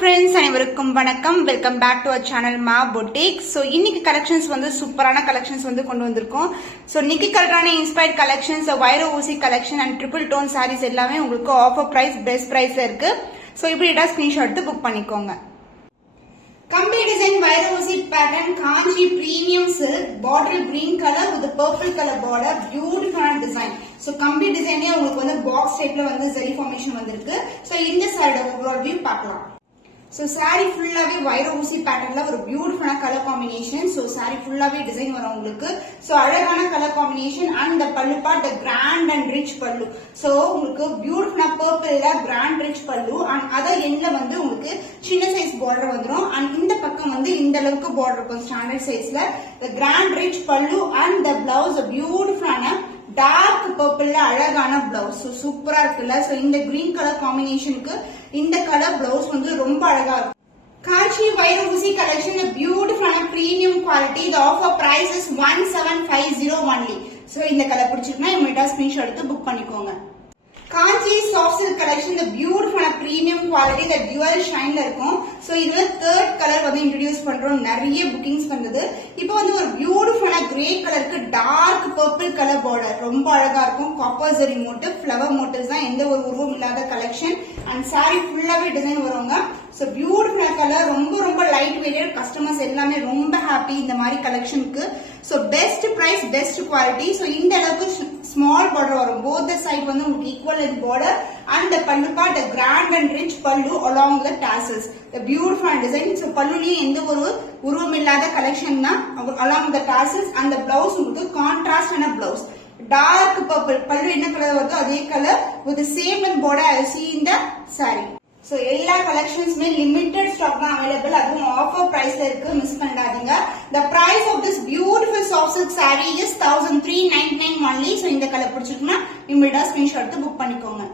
friends, அனைவருக்கும் வணக்கம். Welcome back to our channel Maa boutique. So இன்னைக்கு கலெக்ஷன்ஸ் வந்து சூப்பரான கலெக்ஷன்ஸ் வந்து கொண்டு வந்திருக்கோம். So Nikki Galrani inspired collections, வைர ஊசி collection and triple tone sarees எல்லாமே உங்களுக்கு ஆஃபர் பிரைஸ் பெஸ்ட் பிரைஸ்ல இருக்கு. ஸோ இப்படி ஸ்கிரீன்ஷாட் எடுத்து புக் பண்ணிக்கோங்க. கம்பி டிசைன் வைர ஊசி pattern Kanchi premium silk border green colour with purple colour border, பியூட்டிஃபுல்லான டிசைன். சோ கம்பி டிசைனே உங்களுக்கு வந்து பாக்ஸ் டைப்ல வந்து ஜெரி ஃபார்மேஷன் வந்திருக்கு. சோ இந்த சாரியோட ஓவரால் வியூ பார்க்கலாம். சோ சாரி ஃபுல்லாவே வைர ஊசி பேட்டர்ன்ல ஒரு பியூட்டிஃபுல்லான கலர் காம்பினேஷன். சோ சாரி ஃபுல்லாவே டிசைன் வரும் உங்களுக்கு. சோ அழகான கலர் காம்பினேஷன் அண்ட் இந்த பல்லு பார்ட் கிராண்ட் அண்ட் ரிச் பல்லு. சோ உங்களுக்கு பியூட்டிஃபுல்லா பர்பிள்ல கிராண்ட் ரிச் பல்லு அண்ட் அதர் எண்ட்ல வந்து உங்களுக்கு சின்ன சைஸ் பார்டர் வந்துடும். அண்ட் இந்த பக்கம் வந்து இந்த அளவுக்கு பார்டர் இருக்கும் ஸ்டாண்டர்ட் சைஸ்ல. கிராண்ட் ரிச் பல்லு அண்ட் த பிளவுஸ் பியூட்டிஃபுல்லான டார்க் பர்பிள்ல அழகான பிளவுஸ். சூப்பரா இருக்குல்ல. சோ இந்த கிரீன் கலர் காம்பினேஷனுக்கு இந்த கலர் பிளவுஸ் வந்து ரொம்ப அழகா இருக்கும். காஞ்சி வைர ஊசி கலெக்ஷன் பியூட்டிஃபுல்லான பிரீமியம் குவாலிட்டி. இந்த offer price is 1750 only. So இந்த கலர் பிடிச்சிருக்குன்னா இமிடியேட்டா ஸ்கிரீன்ஷாட் எடுத்து புக் பண்ணிக்கோங்க. காஞ்சி சாஃப்ட் சில்க் கலெக்ஷன் இந்த பியூட்டிஃபுல்லான பிரீமியம் குவாலிட்டி, இந்த டியூவல் ஷைன்ல இருக்கும். சோ இதுல தேர்ட் கலர் வந்து இன்ட்ரோடியூஸ் பண்றோம். நிறைய புக்கிங்ஸ் வந்தது. இப்போ வந்து ஒரு பியூட்டிஃபுல்லான கிரே கலருக்கு டார்க் பர்பிள் கலர் பார்டர் ரொம்ப அழகா இருக்கும். காப்பர் ஜெரி மோட்டிவ், ஃபிளவர் மோட்டிவ்ஸ் தான், எந்த ஒரு உருவம் இல்லாத கலெக்ஷன். அண்ட் சாரி ஃபுல்லாவே டிசைன் வருவாங்க. சோ பியூட்டிஃபுல் கலர், ரொம்ப ரொம்ப லைட் வெயிட். கஸ்டமர்ஸ் எல்லாமே ரொம்ப ஹாப்பி இந்த மாதிரி கலெக்ஷனுக்கு. So best price best quality. So இந்த அளவுக்கு ஸ்மால் பார்டர் வரும். போத் சைட் வந்து உங்களுக்கு equal length border and the pallu part grand and rich pallu along the tassels. The beautiful design. So பல்லுலயும் எந்த ஒரு உருவம் இல்லாத கலெக்ஷன் தான் along the tassels. and the blouse உங்களுக்கு கான்ட்ராஸ்ட் ஆன பிளவுஸ். டார்க் பர்பிள் பல்லு என்ன கலர் வருதோ அதே colour with the same length border as see in the saree. So எல்லா கலெக்ஷன்ஸ்மே லிமிட்டட் ஸ்டாக் தான் அவைலபிள். அதுவும் ஆஃபர் பிரைஸ்ல இருக்கு, மிஸ் பண்ணாதீங்க. The price of this beautiful soft silk saree is 1399 only. So இந்த கலர் பிடிச்சிருக்குன்னா இமிடியேட்டா ஸ்கிரீன்ஷாட் எடுத்து புக் பண்ணிக்கோங்க.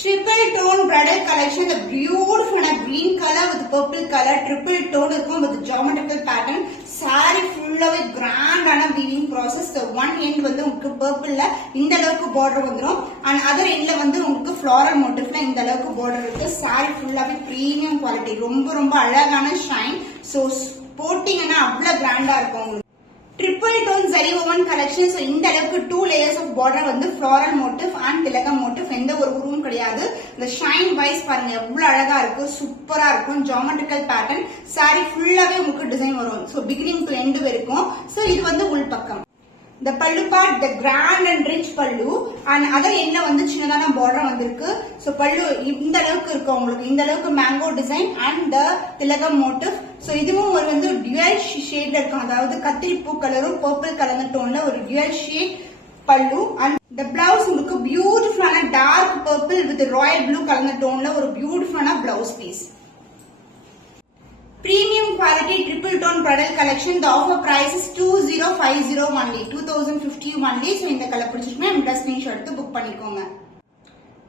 Triple tone bridal collection, the beautiful green color with purple color, triple tone இருக்கும் with geometrical pattern. saree ஃபுல்லாவே grand ஆன weaving process. the one end வந்து உங்களுக்கு பர்பிள்ல இந்த அளவுக்கு border வந்துரும் and other endல வந்து உங்களுக்கு floral motifல இந்த அளவுக்கு border இருக்கு. saree ஃபுல்லாவே பிரீமியம் குவாலிட்டி, ரொம்ப ரொம்ப அழகான ஷைன். சோ போட்டிங்கன்னா அவ்வளவு கிராண்டா இருக்கும் உங்களுக்கு. Triple tone zari woven collection. இந்த அளவுக்கு 2 layers ஆஃப் பார்டர் வந்து ஃப்ளாரல் மோட்டிவ் அண்ட் திலகம் மோட்டிவ், எந்த ஒரு உருவம் கிடையாது. இந்த ஷைன் வைஸ் பாருங்க எவ்வளவு அழகா இருக்கு, சூப்பரா இருக்கும். Geometrical pattern. சாரி ஃபுல்லாவே உங்களுக்கு டிசைன் வரும். சோ பிகினிங் டு எண்ட் வரைக்கும். சோ இது வந்து உள் பக்கம். The pallu part the grand and rich பல்லு and அதர் எண்ட்ல வந்து சின்னதான பார்டர் வந்திருக்கு. சோ பல்லு இந்த அளவுக்கு இருக்கு உங்களுக்கு. இந்த அளவுக்கு மேங்கோ டிசைன் and the திலகம் மோட்டிவ். சோ இதுவும் ஒரு வந்து டியூவல் ஷேட்ல இருக்கும். அதாவது கத்திரி பூ கலரும் பர்பிள் கலர் டோன்ல ஒரு dual shade pallu. and the blouse உங்களுக்கு பியூட்டிஃபுல்லான dark purple with royal blue colour டோன்ல ஒரு பியூட்டிஃபுல்லான blouse piece. Premium quality triple tone bridal collection. The offer price is 2050 only. 2050 only. So இந்த கலர் பிடிச்சிருக்குன்னா இந்த ஸ்கிரீன்ஷாட் எடுத்து புக் பண்ணிக்கோங்க.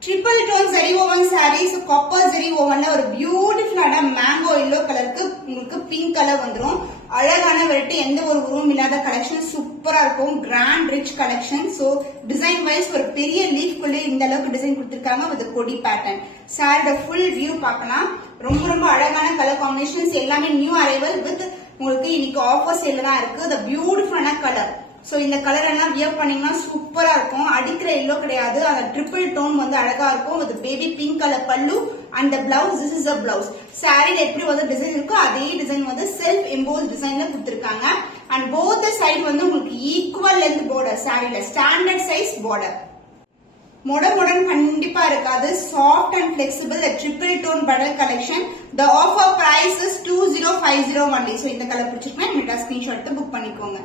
Triple tone zari woven sari. So copper zari ஓவன்ல ஒரு பியூட்டிஃபுல்லான மேங்கோ எல்லோ கலருக்கு உங்களுக்கு பிங்க் கலர் வந்துரும். அழகான வெரைட்டி, எந்த ஒரு உருவம் இல்லாத கலெக்ஷன், சூப்பரா இருக்கும். Grand rich collection. So design wise ஒரு பெரிய லீஃப் குள்ளே இந்த அளவுக்கு டிசைன் கொடுத்திருக்காங்க வித் கொடி பேட்டர்ன். சாரியோட ஃபுல் வியூ பார்க்கலாம். ரொம்ப ரொம்ப அழகான கலர் காம்பினேஷன்ஸ், எல்லாமே நியூ அரைவல் வித் உங்களுக்கு இன்னைக்கு ஆஃபர் சேல்ல தான் இருக்கு. the beautiful colour. சோ இந்த கலர் எல்லாம் வியர் பண்ணீங்கன்னா சூப்பரா இருக்கும். அடிக்கிற எல்லோ கிடையாது. அந்த ட்ரிபிள் டோன் வந்து அழகா இருக்கும் with பேபி பிங்க் கலர் பல்லு and the blouse. this is a blouse. சாரில எப்படி வந்து டிசைன் இருக்கோ அதே டிசைன் வந்து செல்ஃப் எம்போஸ் டிசைன்ல கொடுத்திருக்காங்க. and both the side வந்து உங்களுக்கு ஈக்குவல் லென்த் border. சாரில ஸ்டாண்டர்ட் சைஸ் border. மொடமொடன் கண்டிப்பா இருக்காது. Soft and flexible triple tone படல் collection. the offer price is 2050 only. So இந்த கலர் பிடிச்சிருக்குன்னா இமிடியேட்டா ஸ்கிரீன்ஷாட் எடுத்து புக் பண்ணிக்கோங்க.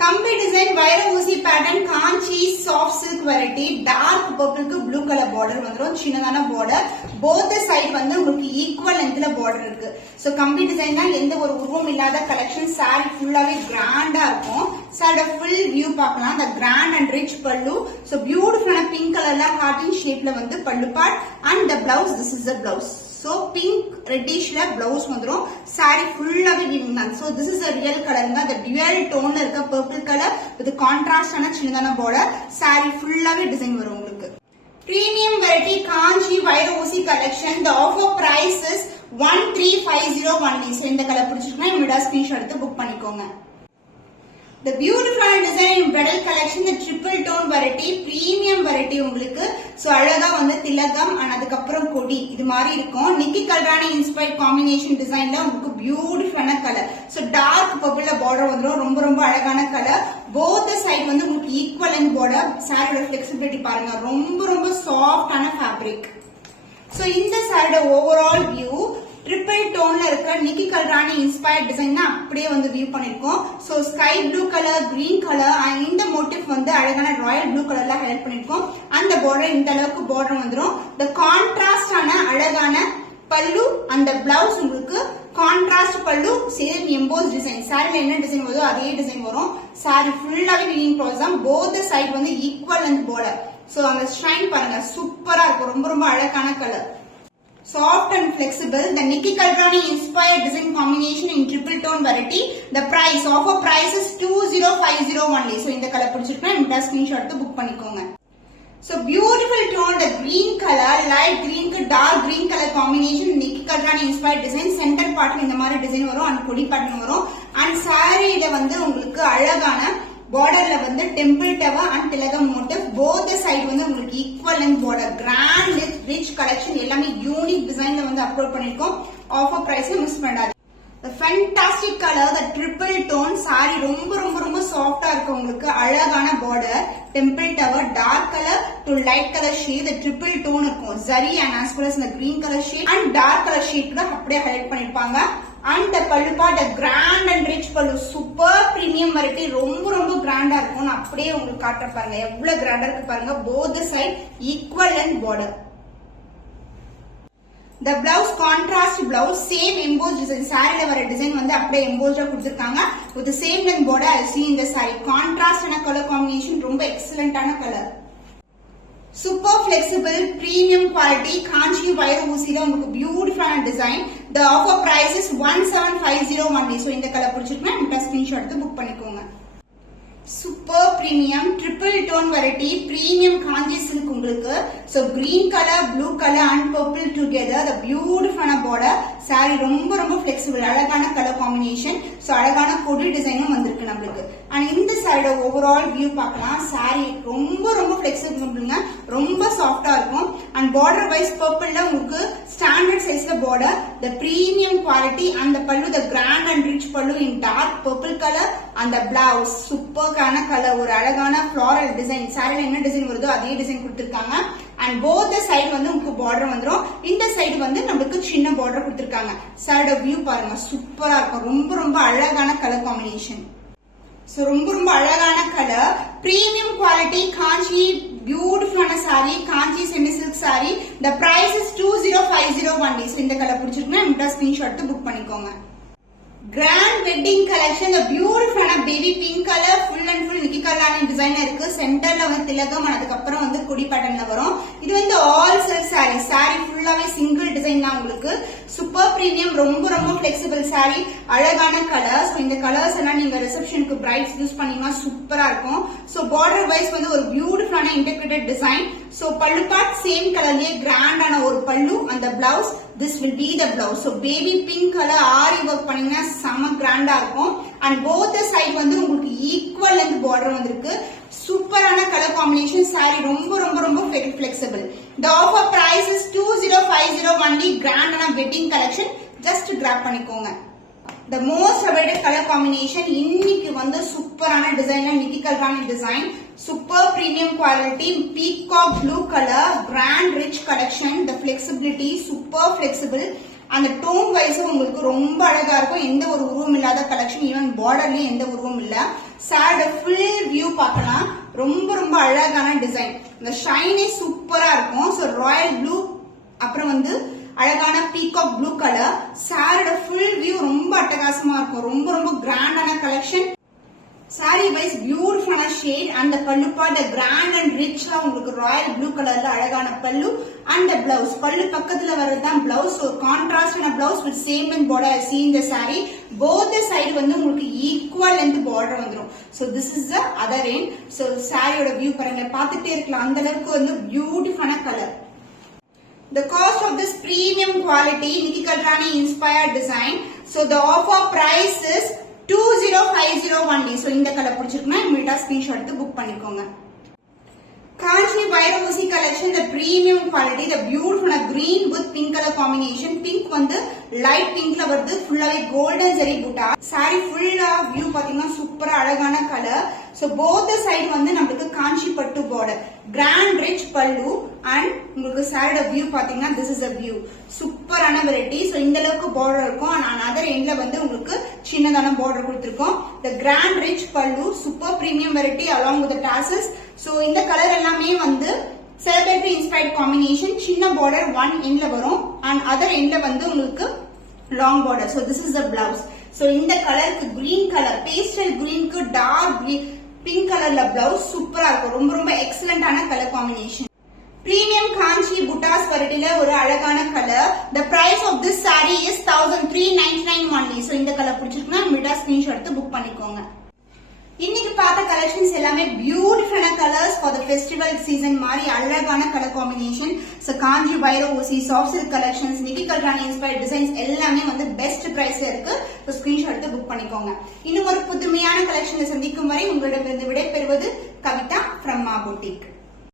கம்பி டிசைன் வைர ஊசி pattern Kanchi soft silk variety. Dark பர்பிள்க்கு ப்ளூ கலர் பார்டர் வந்துடும். சின்னதான பார்டர். போத் சைட் வந்து உங்களுக்கு ஈக்குவல் லென்த்ல பார்டர் இருக்கு. சோ கம்பி டிசைன் தான், எந்த ஒரு உருவம் இல்லாத கலெக்ஷன். சாரி ஃபுல்லாவே கிராண்டா இருக்கும். சாரியோட ஃபுல் வியூ பார்க்கலாம். the grand and rich பல்லு. சோ பியூட்டிஃபுல்லான பிங்க் கலர்ல ஹார்டின் ஷேப்ல வந்து பல்லு part and the blouse. this is the blouse. So pink reddish blouse வந்துரும். saree ஃபுல்லாவே வீவிங் தான். So this is a real color. the dual tone இருக்க purple color with contrast ஆன சின்னதான border. saree ஃபுல்லாவே டிசைன் வரும் உங்களுக்கு. Premium variety Kanchi Vaira Usi collection. The offer price is 1350 so இந்த colour பிடிச்சிருக்குன்னா இமிடியா ஸ்கிரீன்ஷாட் எடுத்து புக் பண்ணிக்கோங்க. The beautiful design in bridal collection, the triple tone variety, premium variety உங்களுக்கு so அழகா வந்து திலகம் and அதுக்கப்புறம் கொடி இது மாதிரி இருக்கும். நிக்கி கல்ரானி இன்ஸ்பயர்ட் காம்பினேஷன் டிசைன்ல உங்களுக்கு பியூட்டிஃபுல்லான கலர். சோ டார்க் பர்பிள்ல பார்டர் வந்துரும். ரொம்ப ரொம்ப அழகான கலர். both side வந்து உங்களுக்கு ஈக்குவல் அண்ட் பார்டர். சாரியோட ஃபிளெக்சிபிலிட்டி பாருங்க. ரொம்ப ரொம்ப சாஃப்டான ஃபேப்ரிக். சோ இந்த சாரியோட ஓவரால் வியூ ட்ரிபிள் டோன்ல இருக்க நிக்கி கல்ரானி இன்ஸ்பயர்ட் டிசைன் அப்படியே வந்து வியூ பண்ணிருக்கோம். So sky blue colour, green colour and இந்த மோட்டிவ் வந்து அழகான ராயல் ப்ளூ கலர்ல ஹைலைட் பண்ணிருக்கோம். அந்த பார்டர் இந்த அளவுக்கு பார்டர் வந்துரும். இந்த கான்ட்ராஸ்டான அழகான பல்லு அந்த பிளவுஸ் உங்களுக்கு கான்ட்ராஸ்ட் பல்லு சேம் எம்போஸ் டிசைன். சாரில என்ன டிசைன் வருதோ அதே டிசைன் வரும். சாரி ஃபுல்லாவே வீவிங் ப்ராசஸ் தான். போத் சைடு வந்து ஈக்குவல் அண்ட் பார்டர். சோ அந்த ஷைன் பாருங்க சூப்பரா இருக்கும். ரொம்ப ரொம்ப அழகான colour. Soft and flexible. The Nikki Kalrani inspired design combination in triple tone variety. The price, offer price is 2050 only. So இந்த கலர் பிடிச்சிருக்கா இந்த ஸ்கிரீன்ஷாட் எடுத்து புக் பண்ணிக்கோங்க. So beautiful tone, the green color, light green க்கு dark green color combination. Nikki Kalrani inspired design. Center partல இந்த மாதிரி design வரும் and கொடி pattern வரும். And சாரியில வந்து உங்களுக்கு அழகான borderல வந்து temple tower and tilagam motif both side வந்து உங்களுக்கு equal and border grand rich collection எல்லாமே unique designல வந்து அப்லோட் பண்ணிருக்கோம். ஆஃபர் பிரைஸ் மிஸ் பண்ணாதீங்க. The fantastic color, the triple tone saree ரொம்ப ரொம்ப ரொம்ப சாஃப்ட்டா இருக்கு. உங்களுக்கு அழகான border temple tower dark color to light color shade the triple tone இருக்கும். zari and as well as the green color shade and dark color shade கூட அப்படியே ஹைலைட் பண்ணிருப்பாங்க. And the pallu part, the grand and rich pallu, super premium variety, ரொம்ப ரொம்ப கிராண்டா இருக்கும். நான் அப்படியே உங்களுக்கு காட்டுற பாருங்க எவ்வளவு கிராண்டா இருக்கு பாருங்க. both the side equal and border. The blouse contrast blouse same embossed design. சாரில வர டிசைன் வந்து அப்படியே embossed கொடுத்திருக்காங்க. with the same length border I see in the saree. contrast and color combination ரொம்ப எக்ஸலென்ட்டான colour. Super flexible, premium quality, Kanchi wire ஊசில உங்களுக்கு பியூட்டிஃபுல்லான design. The offer price is 1750 only. So இந்த கலர் பிடிச்சிருக்குன்னா இந்த ஸ்கிரீன்ஷாட் எடுத்து புக் பண்ணிக்கோங்க. Super premium, triple tone variety, premium Kanchi silk உங்களுக்கு. So green color, blue color and purple together. The beautiful border. Saree ரொம்ப ரொம்ப flexible, அழகான colour combination. So அழகான கொடி டிசைனும் வந்திருக்கு நம்மளுக்கு. And இந்த சாரியோட ஓவரால் வியூ பார்க்கலாம். saree ரொம்ப ரொம்ப flexible, ரொம்ப சாஃப்ட்டா இருக்கும். And border wise purpleல உங்களுக்கு standard sizeல border, the premium quality and the pallu, the grand and rich pallu in dark purple color and the blouse super கான கலர் ஒரு அழகான floral design. சாரில என்ன டிசைன் வருதோ அதே டிசைன் கொடுத்திருக்காங்க. And both the side வந்து உங்களுக்கு border வந்துரும். இந்த சைடு வந்து நமக்கு சின்ன border கொடுத்திருக்காங்க. சாரியோட வியூ பாருங்க சூப்பரா இருக்கும். ரொம்ப ரொம்ப அழகான கலர் காம்பினேஷன். So ரொம்ப ரொம்ப அழகான colour. Premium quality Kanchi beautiful saree, Kanchi semi silk saree. The price is 2050 only. So இந்த கலர் பிடிச்சிருக்குன்னா இந்த ஸ்கிரீன்ஷாட் எடுத்து புக் பண்ணிக்கோங்க. Grand wedding collection, the beautiful baby pink color, full and full Nikki Kalrani design இருக்கு. சென்டர்ல வந்து திலகம் அதுக்கு அப்புறம் வந்து கொடி பேட்டர்ன்ல வரும். இது வந்து ஆல் சில்க் saree. saree ஃபுல்லாவே சிங்கிள் டிசைன் தான் உங்களுக்கு. சூப்பர் பிரீமியம் ரொம்ப ரொம்ப flexible saree. அழகான கலர்ஸ். இந்த கலர்ஸ் எல்லாம் நீங்க ரிசப்ஷனுக்கு பிரைட்ஸ் யூஸ் பண்ணீங்கன்னா சூப்பரா இருக்கும். சோ border wise வந்து ஒரு பியூட்டிஃபுல்லான இன்டெகிரேட்டட் டிசைன். சோ பல்லு பார்ட் சேம் கலர்லயே கிராண்டான ஒரு பல்லு அந்த blouse. This will be the blouse. So baby pink color aari work பண்ணீங்கன்னா செம கிராண்டா இருக்கும். And both the side வந்து உங்களுக்கு equal length border வந்திருக்கு. சூப்பரான கலர் காம்பினேஷன். saree ரொம்ப ரொம்ப ரொம்ப flexible. The offer price is 2050 only. கிராண்டான wedding collection. Just grab பண்ணிக்கோங்க. The most awaited color combination இன்னைக்கு வந்து சூப்பரான டிசைன்ல Nikki Galrani design. Super premium quality, peacock blue color, grand rich collection. The flexibility super flexible. அந்த டோன் வைஸ் உங்களுக்கு ரொம்ப அழகா இருக்கும். எந்த ஒரு உருவம் இல்லாத கலெக்ஷன். ஈவன் பார்டர்லயும் எந்த உருவம் இல்ல. சாரியோட ஃபுல் வியூ பார்க்கலாம். ரொம்ப ரொம்ப அழகான டிசைன். இந்த ஷைனே சூப்பரா இருக்கும். சோ ராயல் ப்ளூ அப்புறம் வந்து அழகான பீகாக் ப்ளூ கலர். சாரியோட ஃபுல் வியூ ரொம்ப அட்டகாசமா இருக்கும். ரொம்ப ரொம்ப கிராண்டான collection. saree wise beautiful shade and the pallu part the grand and rich la உங்களுக்கு royal blue colorல அழகான pallu and the blouse. pallu பக்கத்துல வரதுதான் blouse. so contrast and a blouse with same and border I see in the saree. both the side வந்து உங்களுக்கு equal length border வந்துரும். so this is the other end. so saree ஓட view பாருங்க பார்த்துட்டே இருக்கலாம். அந்த அளவுக்கு வந்து பியூட்டிஃபுல்லான colour. The cost of this premium quality Nikki Kalrani inspired design. So the offer price is 2050 only. So இந்த கலர் பிடிச்சிருக்குன்னா இமிடியேட்டா ஸ்கிரீன்ஷாட் எடுத்து புக் பண்ணிக்கோங்க. Kanchi Vairovusi collection, the premium quality, the beautiful green with pink color combination. Pink வந்து light pinkல வருது, ஃபுல்லாவே golden zari butta. Saree full view பாத்தீங்கன்னா சூப்பரா அழகான colour. So both the side வந்து நமக்கு காஞ்சி பட்டு border, grand rich pallu and உங்களுக்கு saree view பாத்தீங்கன்னா this is a view. சூப்பரான variety. So இந்த அளவுக்கு border இருக்கும் and another endல வந்து உங்களுக்கு சின்னதான border கொடுத்திருக்கோம். The grand rich pallu, super premium variety along with the tassels. So இந்த கலர் எல்லாமே வந்து celebrity inspired combination. சின்ன border one endல வரும் and other endல வந்து உங்களுக்கு long border. So this is the blouse. So இந்த கலருக்கு green color, pastel green க்கு dark green, pink colorல blouse சூப்பரா இருக்கும். ரொம்ப ரொம்ப எக்ஸலென்ட்டான colour combination. Premium Kanchi Buttas variety ஒரு அழகான colour. The price of this saree is 1399 only. So இந்த கலர் பிடிச்சிருக்குன்னா இமிடியேட்டா ஸ்கிரீன்ஷாட் எடுத்து புக் பண்ணிக்கோங்க. இன்னைக்கு பார்த்த கலெக்ஷன்ஸ் எல்லாமே பியூட்டிஃபுல்லான colours for the festival season மாதிரி அழகான கலர் காம்பினேஷன். சோ காஞ்சி வைரோவுசி சாஃப்ட் சில்க் கலெக்ஷன்ஸ், நிக்கி கல்ரானி இன்ஸ்பயர்ட் டிசைன்ஸ் எல்லாமே வந்து பெஸ்ட் பிரைஸ்ல இருக்கு. சோ ஸ்கிரீன்ஷாட் எடுத்து புக் பண்ணிக்கோங்க. இன்னும் ஒரு புதுமையான கலெக்ஷன்ல சந்திக்கும் வரை உங்களிடமிருந்து விடைபெறுவது கவிதா from Ma Boutique.